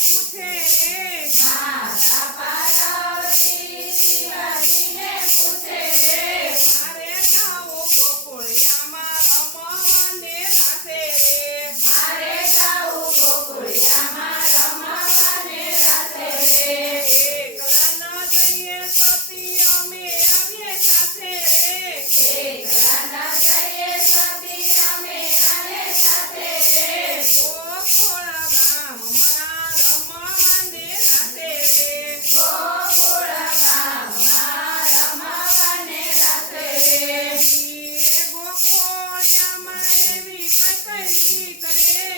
પૂછે રે માતા પાર્વતી શિવાજીને પૂછે રે મારે જાવું ગોકુળિયામાં રમવાને રાસે રે મારે જાવું ગોકુળિયામાં રમવાને રાસે રે એકલા ન જઈએ સતી અમે આવીએ સાથે રે એકલા ન જઈએ સતી અમે આવીએ સાથે રે ગોકુળ ગામમાં રમવાને રાસે રે ગોકુળ ગામમાં રમવાને રાસે રે રે ગોકુળિયામાં એવી કઈ રીત રે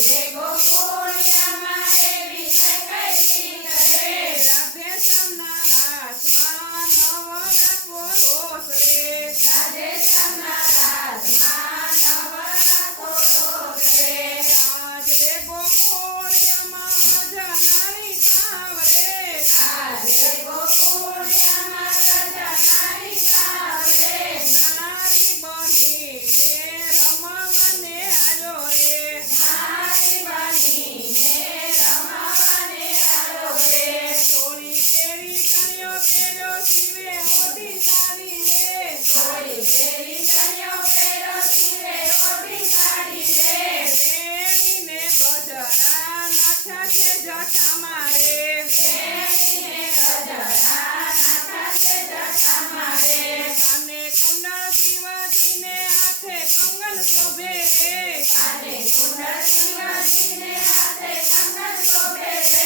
રે ગોકુળિયામાં એવી કઈ રીત રે રાધે શ્યામના રાસમાં નવરાત પુરુષ રે રાધે શ્યામના રાસમાં નવરાતો રોષ રે આજ રે ગોકુળિયામાં રજનારી ખાવ રે આજે ગોકુળિયામાં રજનારી ખાવ રે નારી બનીને રમવાને આવ્યો રે નારી બનીને રમવાને આવ્યો રે ચોળી કેરી કન્યો પહેર્યો શિવે ઓઢી સારી રે ચોળી પહેરી ચણિયો પહેર્યો શિવે ઓઢી સાડી રે વેણીને ગજરા નાખ્યા છે જટામાં રે વેણીને ગજરા નાખ્યા છે જટામાં રે કાને કુંડળ શિવાજીને હાથે કંગન શોભે રે કાને કુંડળ શિવાજીને હાથે કંગન શોભે રે